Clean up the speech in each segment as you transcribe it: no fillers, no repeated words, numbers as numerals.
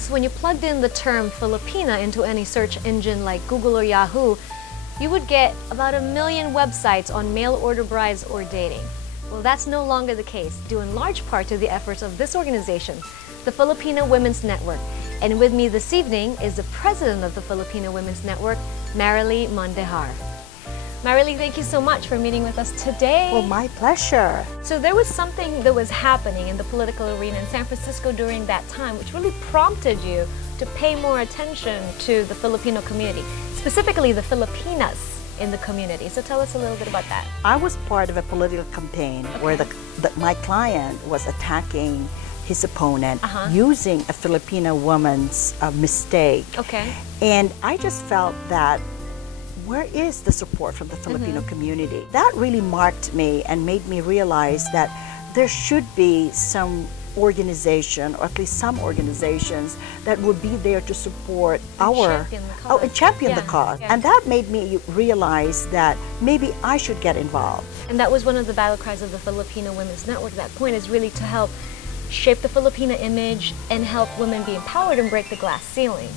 past, when you plugged in the term Filipina into any search engine like Google or Yahoo, you would get about 1 million websites on mail order brides or dating. Well, that's no longer the case, due in large part to the efforts of this organization, the Filipina Women's Network. And with me this evening is the president of the Filipina Women's Network, Marilee Mondejar. Marilee, thank you so much for meeting with us today. Well, my pleasure. So there was something that was happening in the political arena in San Francisco during that time which really prompted you to pay more attention to the Filipino community, specifically the Filipinas in the community. So tell us a little bit about that. I was part of a political campaign where my client was attacking his opponent using a Filipina woman's mistake. Okay. And I just felt that where is the support from the Filipino community? That really marked me and made me realize that there should be some organization, or at least some organizations, that would be there to support champion the cause. Yeah. And that made me realize that maybe I should get involved. And that was one of the battle cries of the Filipino Women's Network. That point is really to help shape the Filipina image and help women be empowered and break the glass ceiling.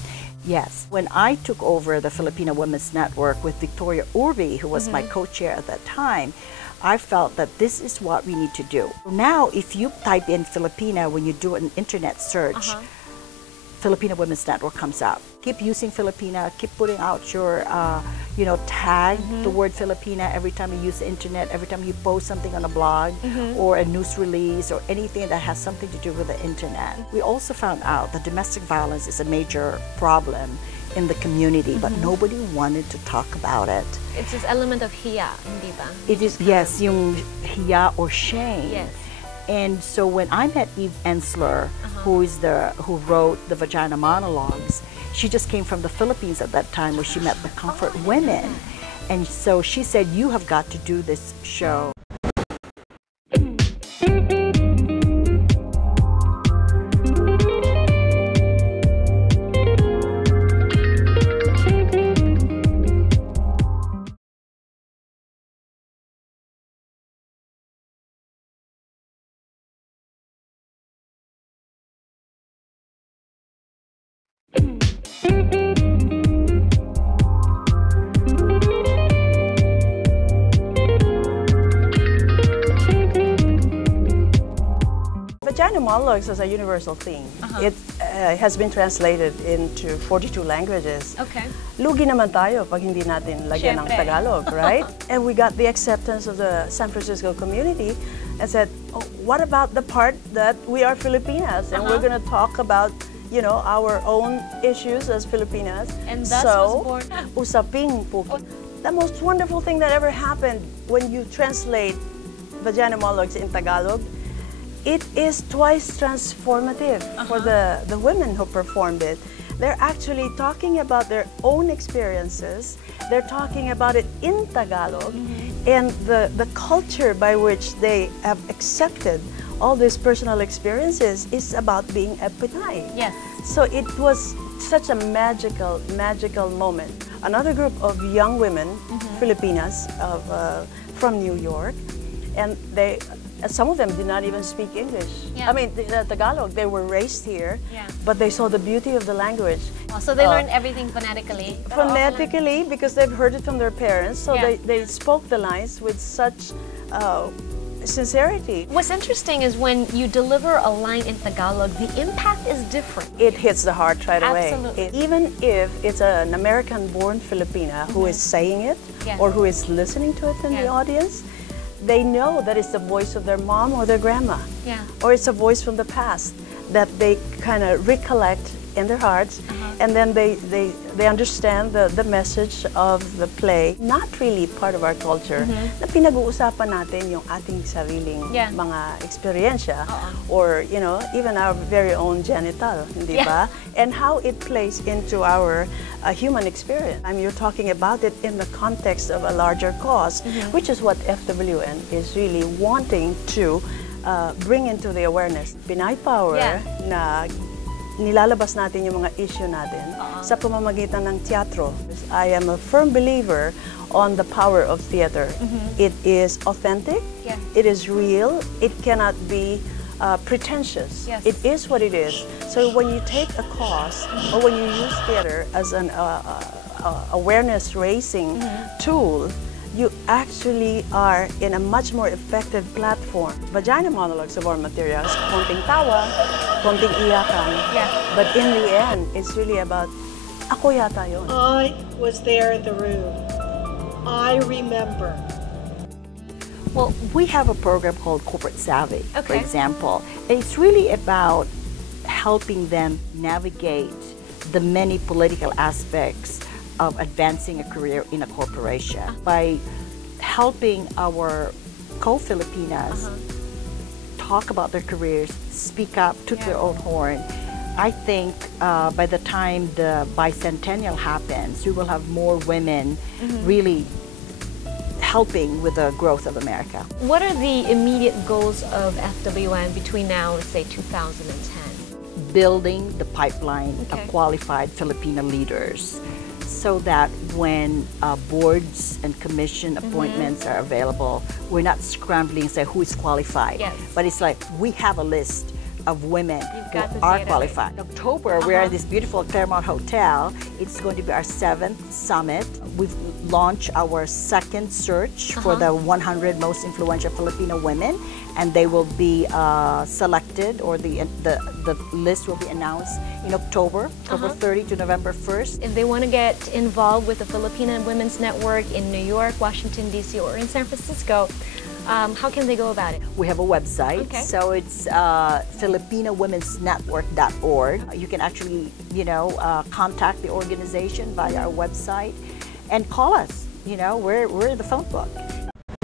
Yes. When I took over the Filipina Women's Network with Victoria Urbi, who was my co-chair at that time, I felt that this is what we need to do. Now, if you type in Filipina when you do an internet search, Filipina Women's Network comes up. Keep using Filipina, keep putting out your, tag the word Filipina every time you use the internet, every time you post something on a blog or a news release or anything that has something to do with the internet. We also found out that domestic violence is a major problem in the community, but nobody wanted to talk about it. It's this element of hiya, hindi ba? It is, yes, yung hiya or shame. Yes. And so when I met Eve Ensler, who wrote the Vagina Monologues, she just came from the Philippines at that time where she met the Comfort Women. And so she said, you have got to do this show. Vagina Monologues is a universal theme. It has been translated into 42 languages. Okay. Lugi naman tayo pag hindi natin lagyan ng Tagalog, right? And we got the acceptance of the San Francisco community and said, oh, what about the part that we are Filipinas and we're going to talk about, our own issues as Filipinas. And thus was born Usaping Pugi. The most wonderful thing that ever happened when you translate Vagina Monologues in Tagalog, it is twice transformative for the women who performed it. They're actually talking about their own experiences. They're talking about it in Tagalog. And the culture by which they have accepted all these personal experiences is about being a Pinay. Yes. So it was such a magical, magical moment. Another group of young women, Filipinas, from New York, and some of them did not even speak English. Yeah. I mean, the Tagalog, they were raised here, but they saw the beauty of the language. Oh, so they learned everything phonetically? Phonetically, because they've heard it from their parents, so they spoke the lines with such sincerity. What's interesting is when you deliver a line in Tagalog, the impact is different. It hits the heart right away. Absolutely. Even if it's an American-born Filipina who is saying it or who is listening to it in the audience, they know that it's the voice of their mom or their grandma. Yeah. Or it's a voice from the past that they kind of recollect in their hearts, and then they understand the message of the play. Not really part of our culture, na pinag-uusapan natin yung ating sariling mga eksperyensya, or even our very own genital, hindi ba? And how it plays into our human experience. I mean, you're talking about it in the context of a larger cause, which is what FWN is really wanting to bring into the awareness. Pinay power na nilalabas natin yung mga issue natin sa pamamagitan ng teatro. I am a firm believer on the power of theater. It is authentic, it is real, it cannot be pretentious. Yes. It is what it is. So when you take a cause, or when you use theater as an awareness raising tool, you actually are in a much more effective platform. Vagina monologues of our materials, konting tawa, konting iyakan. Yeah. But in the end, it's really about, ako yata yun. I was there in the room. I remember. Well, we have a program called Corporate Savvy, for Okay. example. It's really about helping them navigate the many political aspects of advancing a career in a corporation by helping our co-Filipinas talk about their careers, speak up, toot their own horn. I think by the time the bicentennial happens, we will have more women really helping with the growth of America. What are the immediate goals of FWN between now and, say, 2010? Building the pipeline Okay. of qualified Filipino leaders so that when boards and commission appointments are available, we're not scrambling and say who is qualified. Yes. But it's like we have a list of women You've who got the are database. qualified. In October, we're at this beautiful Fairmont Hotel. It's going to be our 7th summit. We've launched our 2nd search for the 100 most influential Filipino women, and they will be selected, or the list will be announced in October 30 to November 1st. If they want to get involved with the Filipina Women's Network in New York, Washington, D.C., or in San Francisco, how can they go about it? We have a website, Okay. so it's filipinawomensnetwork.org. You can actually, contact the organization via our website and call us. We're the phone book.